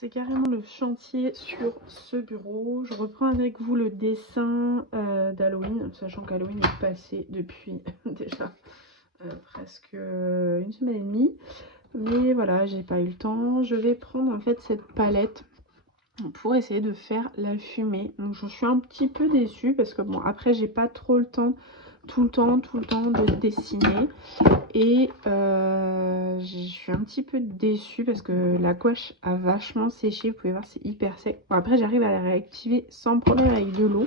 C'est carrément le chantier sur ce bureau. Je reprends avec vous le dessin d'Halloween, sachant qu'Halloween est passé depuis déjà presque une semaine et demie. Mais voilà, j'ai pas eu le temps. Je vais prendre en fait cette palette pour essayer de faire la fumée. Donc je suis un petit peu déçue parce que bon, après j'ai pas trop le temps tout le temps de dessiner. Et je suis un petit peu déçue parce que la gouache a vachement séché. Vous pouvez voir, c'est hyper sec. Bon, après, j'arrive à la réactiver sans problème avec de l'eau.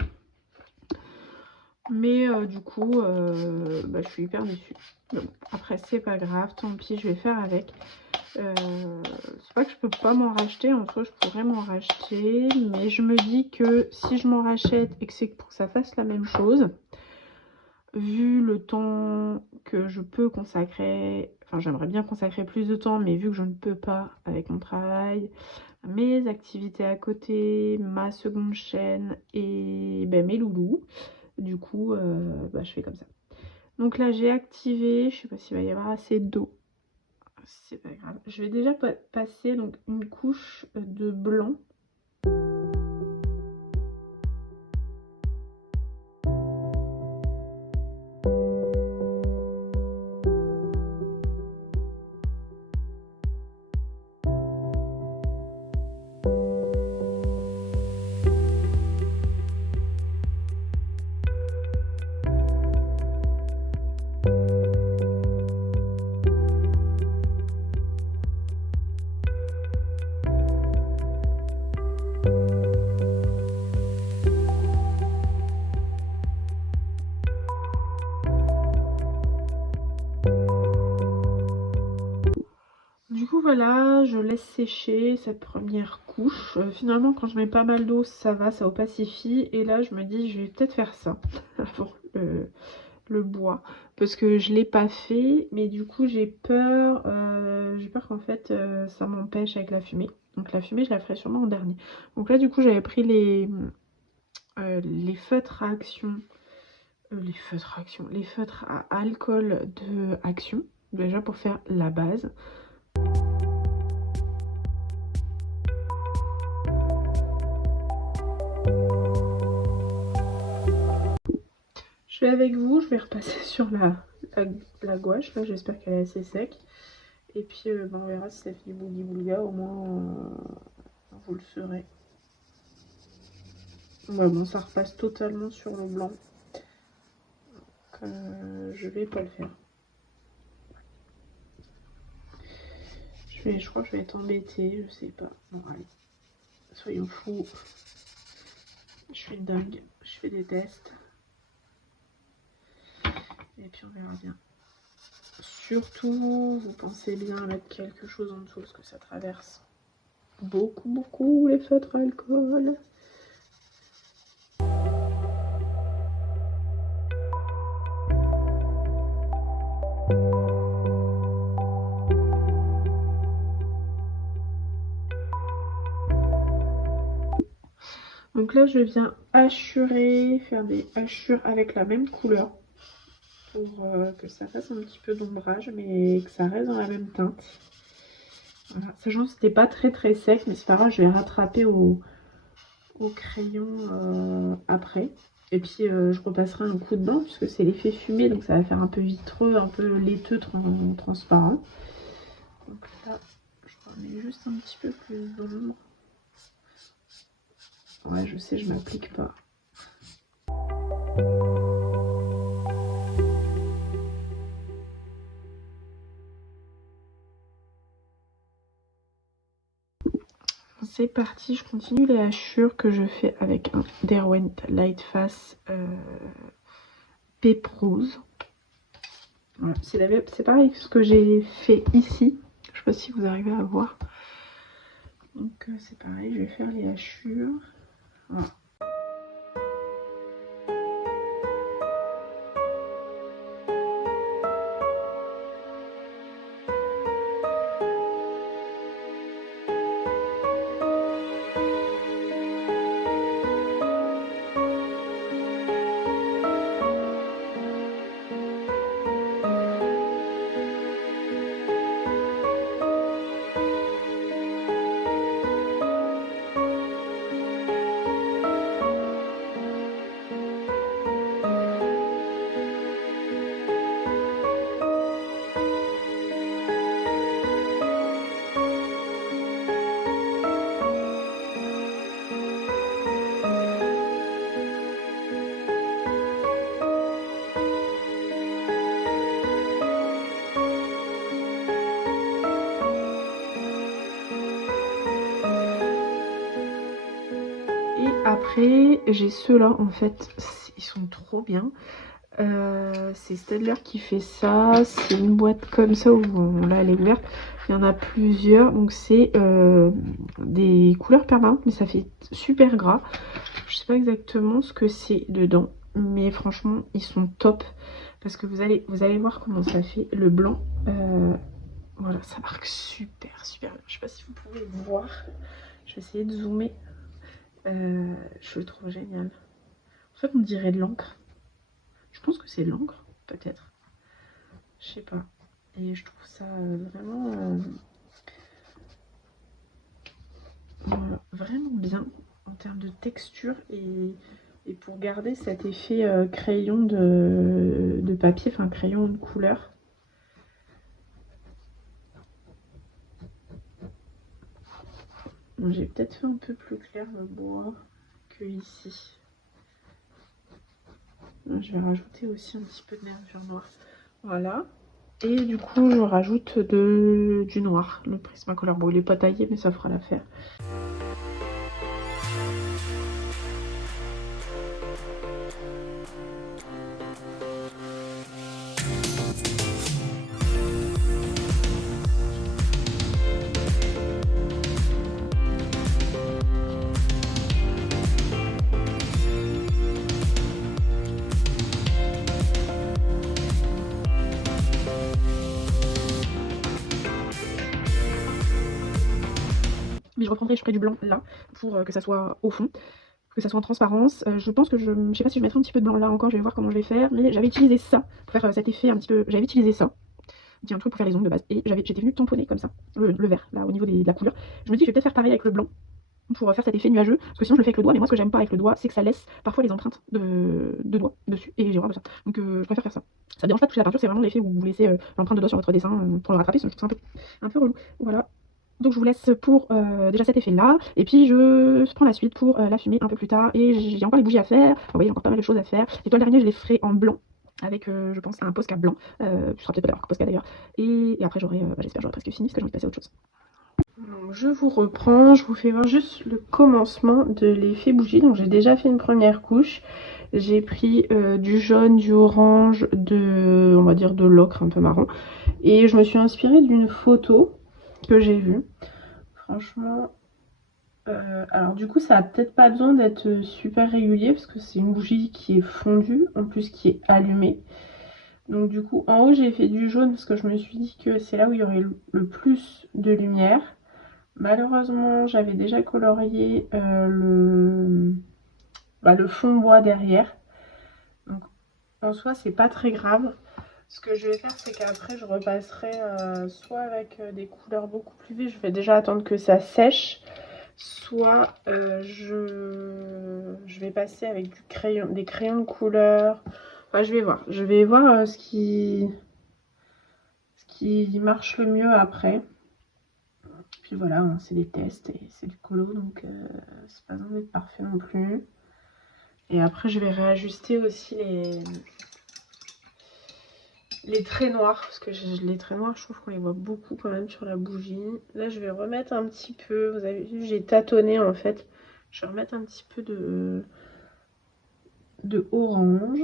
Mais du coup, je suis hyper déçue. Bon, après, c'est pas grave. Tant pis, je vais faire avec. C'est pas que je peux pas m'en racheter. En soi, je pourrais m'en racheter. Mais je me dis que si je m'en rachète et que c'est pour que ça fasse la même chose, vu le temps que je peux consacrer, enfin j'aimerais bien consacrer plus de temps, mais vu que je ne peux pas avec mon travail, mes activités à côté, ma seconde chaîne et mes loulous, du coup je fais comme ça. Donc là j'ai activé, je sais pas s'il va y avoir assez d'eau, c'est pas grave. Je vais déjà passer donc une couche de blanc. Du coup voilà, je laisse sécher cette première couche. Finalement quand je mets pas mal d'eau ça va, ça opacifie. Et là je me dis je vais peut-être faire ça pour le bois. Parce que je l'ai pas fait, mais du coup j'ai peur qu'en fait ça m'empêche avec la fumée. Donc la fumée je la ferai sûrement en dernier. Donc là du coup j'avais pris les feutres à action. Les feutres à alcool de Action. Déjà pour faire la base. Je vais avec vous, je vais repasser sur la gouache, là j'espère qu'elle est assez sec. Et puis on verra si ça fait du bouli boulga, au moins vous le saurez. Ouais, bon, ça repasse totalement sur le blanc. Donc je vais pas le faire. Je crois que je vais être embêtée, je sais pas. Bon allez, soyons fous. Je suis dingue, je fais des tests. Et puis on verra bien. Surtout, vous pensez bien à mettre quelque chose en dessous parce que ça traverse beaucoup les feutres à alcool. Donc là je viens hachurer, faire des hachures avec la même couleur pour que ça fasse un petit peu d'ombrage mais que ça reste dans la même teinte. Voilà. Sachant que c'était pas très sec, mais c'est pas grave, je vais rattraper au crayon après. Et puis je repasserai un coup de blanc puisque c'est l'effet fumé, donc ça va faire un peu vitreux, un peu laiteux, transparent. Donc là je remets juste un petit peu plus d'ombre. Ouais, je sais, je m'applique pas. C'est parti, je continue les hachures que je fais avec un Derwent Lightfast Péprose. Voilà, c'est pareil que ce que j'ai fait ici. Je sais pas si vous arrivez à voir. Donc c'est pareil, je vais faire les hachures. Voilà. Après, j'ai ceux-là, en fait, ils sont trop bien. C'est Staedtler qui fait ça. C'est une boîte comme ça où là elle est ouverte. Il y en a plusieurs. Donc c'est des couleurs permanentes, mais ça fait super gras. Je sais pas exactement ce que c'est dedans, mais franchement ils sont top parce que vous allez voir comment ça fait le blanc. Voilà, ça marque super bien. Je sais pas si vous pouvez voir. Je vais essayer de zoomer. Je le trouve génial. En fait, on dirait de l'encre. Je pense que c'est de l'encre, peut-être. Je sais pas. Et je trouve ça vraiment, voilà, vraiment bien en termes de texture et pour garder cet effet crayon de papier, enfin crayon de couleur. J'ai peut-être fait un peu plus clair le bois que ici. Je vais rajouter aussi un petit peu de nervure noire. Voilà. Et du coup, je rajoute du noir, le Prismacolor. Bon, il n'est pas taillé, mais ça fera l'affaire. Mais je reprendrai, je ferai du blanc là, pour que ça soit au fond, que ça soit en transparence. Je pense que je sais pas si je mettrai un petit peu de blanc là encore, je vais voir comment je vais faire. Mais j'avais utilisé ça pour faire cet effet un petit peu. J'avais utilisé ça. Tiens, un truc pour faire les ongles de base. Et j'étais venue tamponner comme ça, le vert, là, au niveau de la couleur. Je me dis, je vais peut-être faire pareil avec le blanc pour faire cet effet nuageux. Parce que sinon, je le fais avec le doigt. Mais moi, ce que j'aime pas avec le doigt, c'est que ça laisse parfois les empreintes de doigts dessus. Et j'ai horreur de ça. Donc, je préfère faire ça. Ça dérange pas de toucher la peinture, c'est vraiment l'effet où vous laissez l'empreinte de doigt sur votre dessin pour le rattraper. Je trouve ça un peu relou. Voilà. Donc je vous laisse pour déjà cet effet là, et puis je prends la suite pour la fumée un peu plus tard, et j'ai encore les bougies à faire, vous voyez j'ai encore pas mal de choses à faire. Les toiles d'araignée je les ferai en blanc, avec je pense un Posca blanc, je serai peut-être pas d'avoir Posca d'ailleurs, et après j'espère j'aurai presque fini parce que j'ai envie de passer à autre chose. Donc je vous reprends, je vous fais voir juste le commencement de l'effet bougie. Donc j'ai déjà fait une première couche, j'ai pris du jaune, du orange, on va dire de l'ocre un peu marron, et je me suis inspirée d'une photo que j'ai vue. Franchement, alors du coup ça a peut-être pas besoin d'être super régulier parce que c'est une bougie qui est fondue, en plus qui est allumée. Donc du coup en haut j'ai fait du jaune parce que je me suis dit que c'est là où il y aurait le plus de lumière. Malheureusement j'avais déjà colorié le fond bois derrière. Donc en soi c'est pas très grave. Ce que je vais faire c'est qu'après je repasserai soit avec des couleurs beaucoup plus vives, je vais déjà attendre que ça sèche. Soit je vais passer avec des crayons de couleur. Enfin, je vais voir ce qui marche le mieux après. Puis voilà, hein, c'est des tests et c'est du colo, donc c'est pas besoin d'être parfait non plus. Et après, je vais réajuster aussi les traits noirs, parce que les traits noirs, je trouve qu'on les voit beaucoup quand même sur la bougie. Là, je vais remettre un petit peu, vous avez vu, j'ai tâtonné en fait. Je vais remettre un petit peu de orange.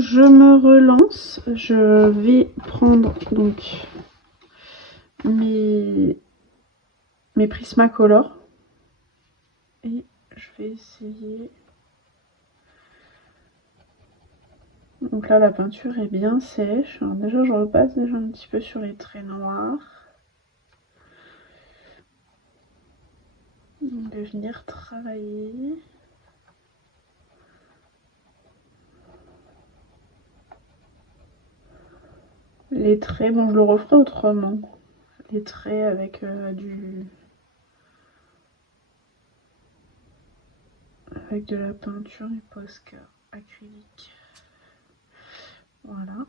je me relance. Je vais prendre donc mes Prismacolor et je vais essayer. Donc là la peinture est bien sèche. Alors déjà je repasse déjà un petit peu sur les traits noirs. On va venir travailler. Les traits, bon je le referai autrement. Les traits avec avec de la peinture et Posca acrylique. Voilà.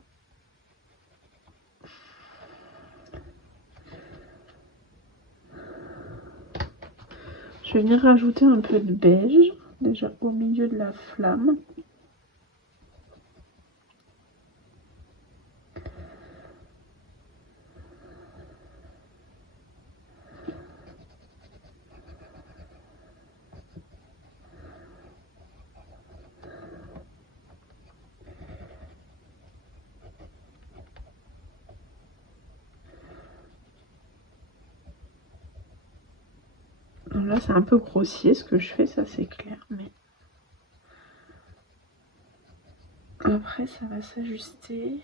Je vais venir rajouter un peu de beige, déjà au milieu de la flamme. Là c'est un peu grossier ce que je fais, ça c'est clair, mais après ça va s'ajuster.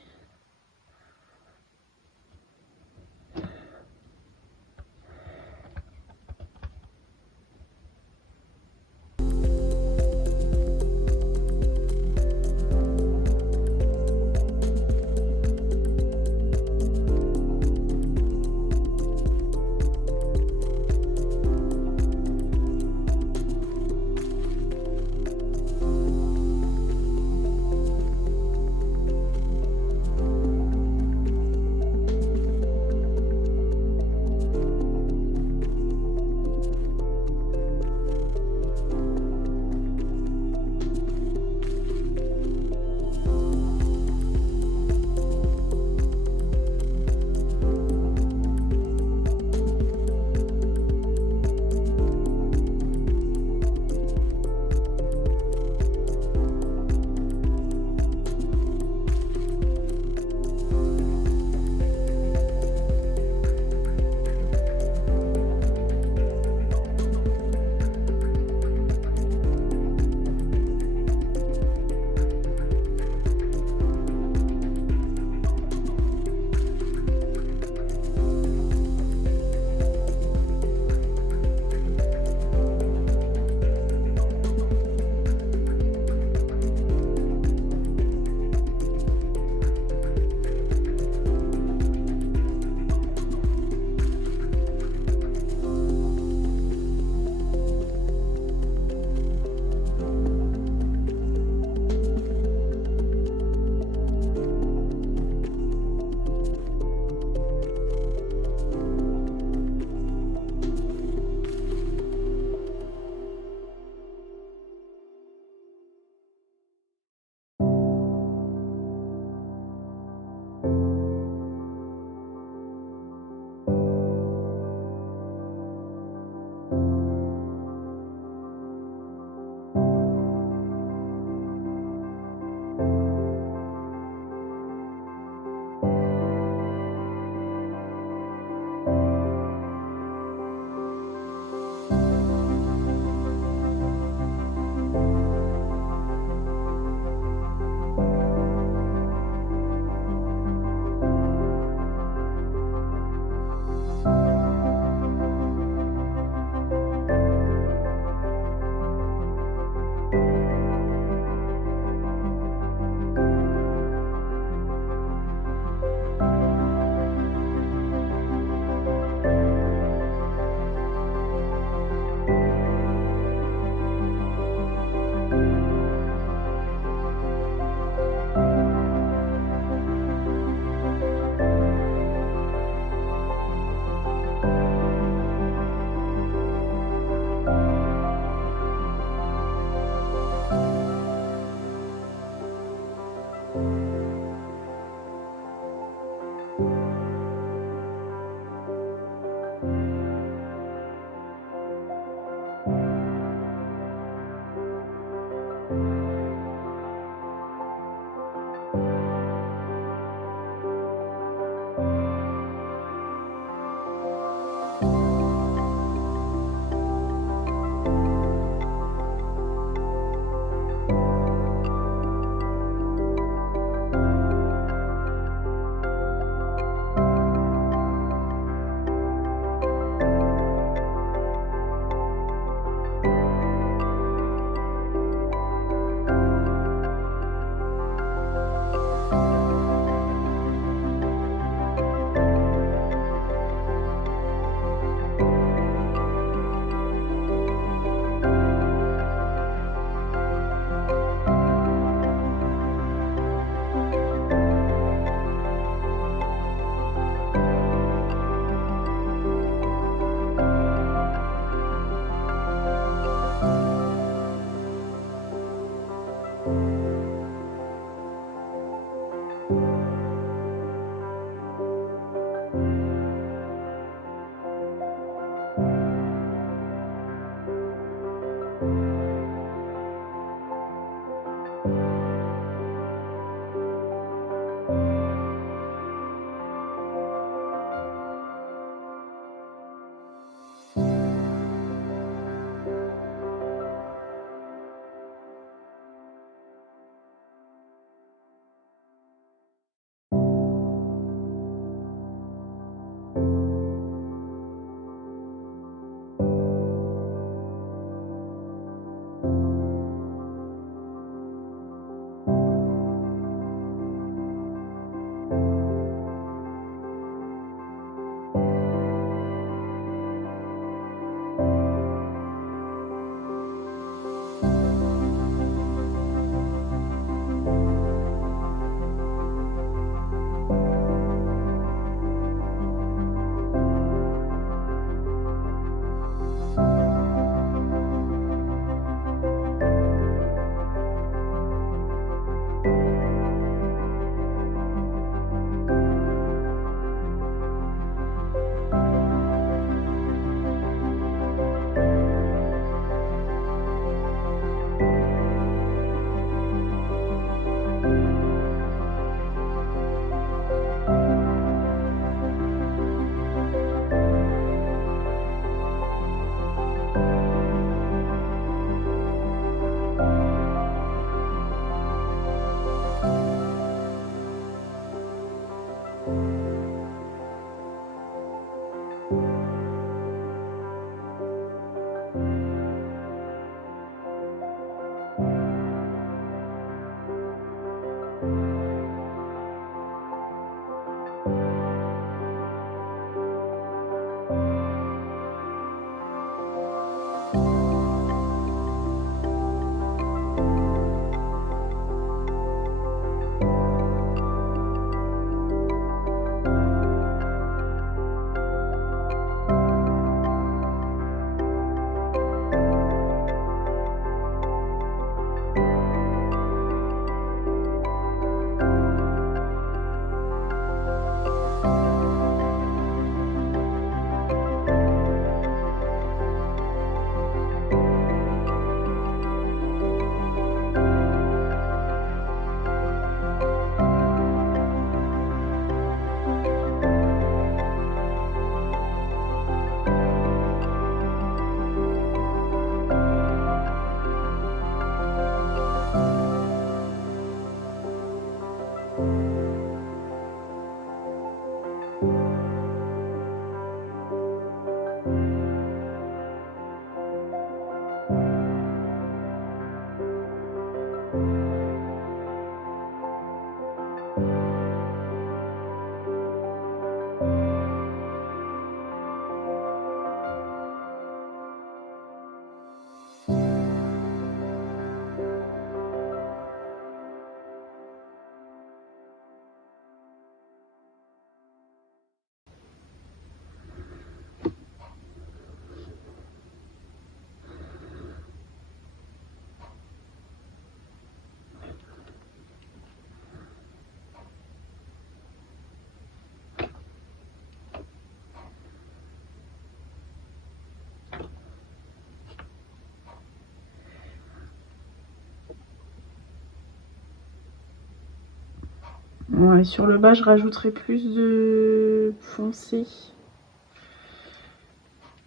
Ouais, sur le bas, je rajouterai plus de foncé.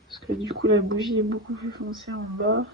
Parce que du coup, la bougie est beaucoup plus foncée en bas.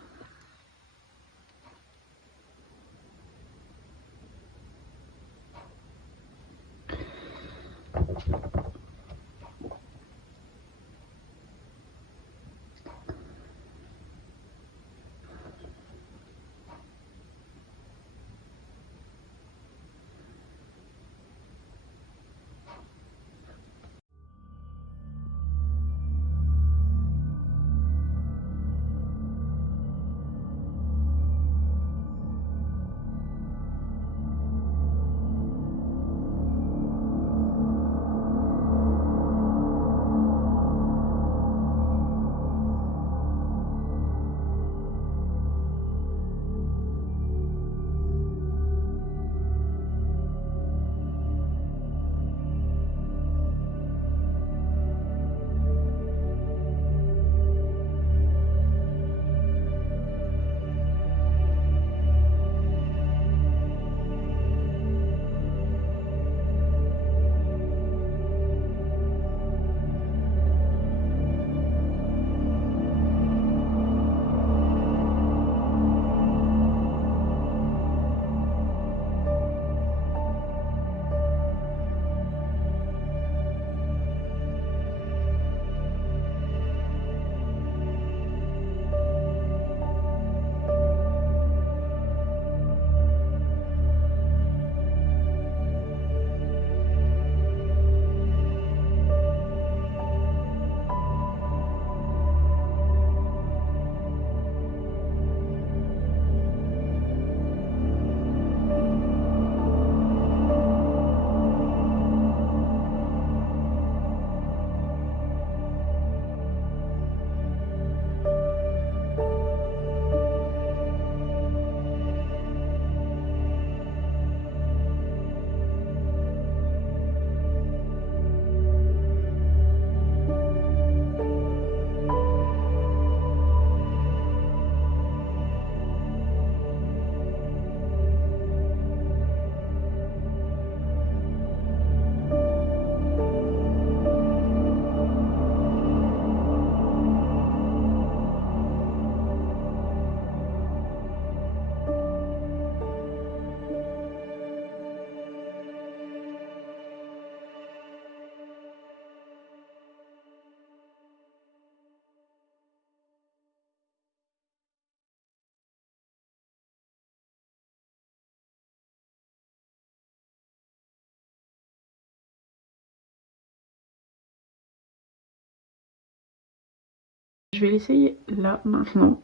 Je vais l'essayer là maintenant.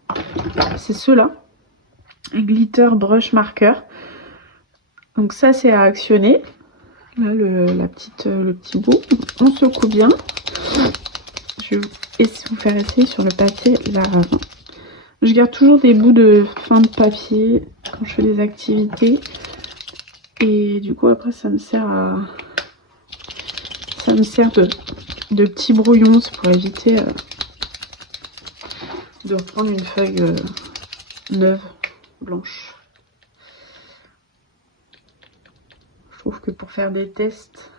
C'est ceux-là. Glitter Brush Marker. Donc ça c'est à actionner. Là le petit bout. On secoue bien. Je vais vous faire essayer sur le papier là avant. Je garde toujours des bouts de fin de papier quand je fais des activités. Et du coup après ça me sert de petits brouillons. C'est pour éviter de reprendre une feuille neuve, blanche. Je trouve que pour faire des tests,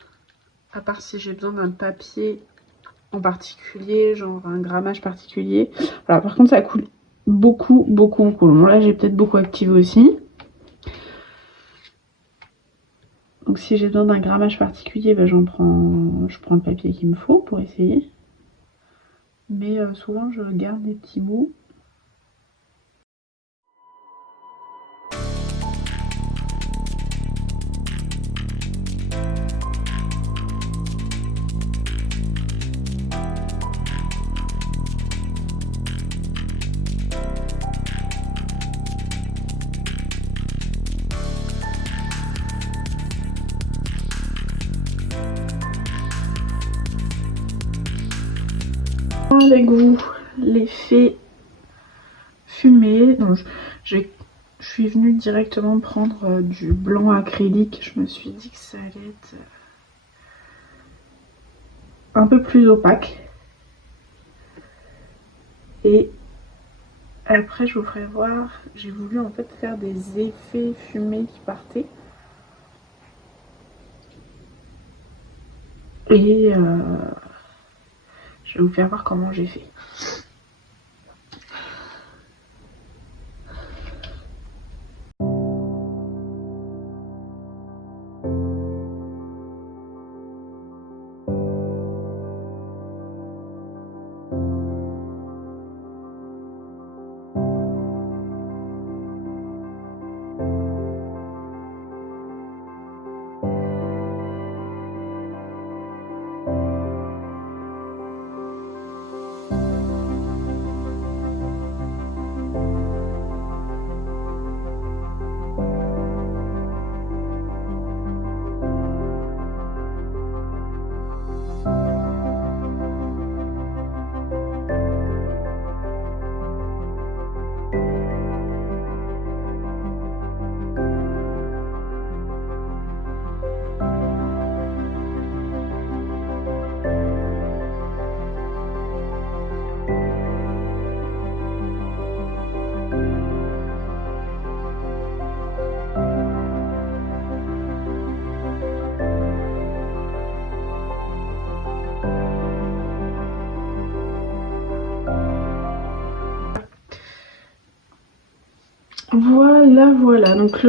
à part si j'ai besoin d'un papier en particulier, genre un grammage particulier. Voilà, par contre ça coule beaucoup. Bon, là j'ai peut-être beaucoup activé aussi. Donc si j'ai besoin d'un grammage particulier, ben, je prends le papier qu'il me faut pour essayer. Mais souvent je garde des petits bouts. Avec vous l'effet fumé. Donc, je suis venue directement prendre du blanc acrylique. Je me suis dit que ça allait être un peu plus opaque. Et après je vous ferai voir, j'ai voulu en fait faire des effets fumés qui partaient. Et je vais vous faire voir comment j'ai fait. Voilà, donc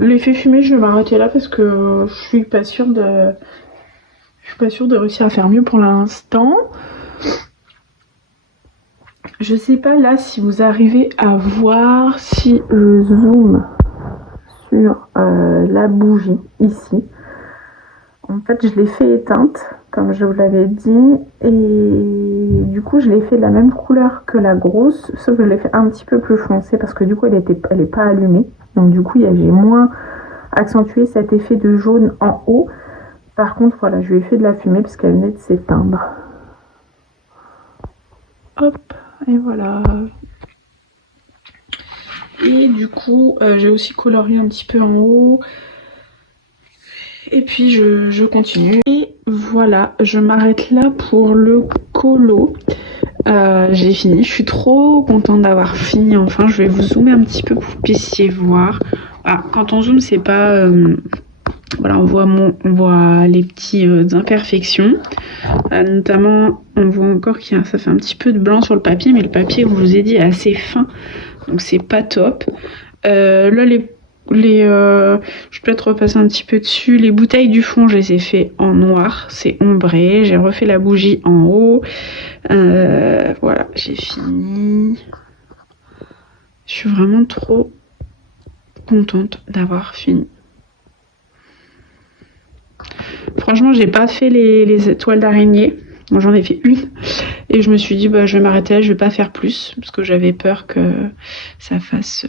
l'effet fumé, je vais m'arrêter là parce que je suis pas sûre de réussir à faire mieux pour l'instant. Je sais pas là si vous arrivez à voir, si je zoome sur la bougie ici. En fait, je l'ai fait éteinte, comme je vous l'avais dit, et du coup, je l'ai fait de la même couleur que la grosse, sauf que je l'ai fait un petit peu plus foncé parce que du coup, elle est pas allumée. Donc du coup, j'ai moins accentué cet effet de jaune en haut. Par contre, voilà, je lui ai fait de la fumée parce qu'elle venait de s'éteindre. Hop, et voilà. Et du coup, j'ai aussi colorié un petit peu en haut. Et puis je continue. Et voilà, je m'arrête là pour le colo. J'ai fini. Je suis trop contente d'avoir fini. Enfin, je vais vous zoomer un petit peu pour que vous puissiez voir. Ah, quand on zoome, c'est pas... voilà, on voit les petites imperfections. Notamment, on voit encore ça fait un petit peu de blanc sur le papier, mais le papier, comme je vous ai dit, est assez fin. Donc c'est pas top. Là, je vais peut-être repasser un petit peu dessus. Les bouteilles du fond, je les ai fait en noir, c'est ombré. J'ai refait la bougie en haut. Voilà, j'ai fini. Je suis vraiment trop contente d'avoir fini. Franchement, j'ai pas fait les étoiles d'araignée. Moi, j'en ai fait une. Et je me suis dit, bah, je vais m'arrêter là, je vais pas faire plus. Parce que j'avais peur que ça fasse...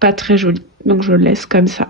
pas très joli, donc je le laisse comme ça.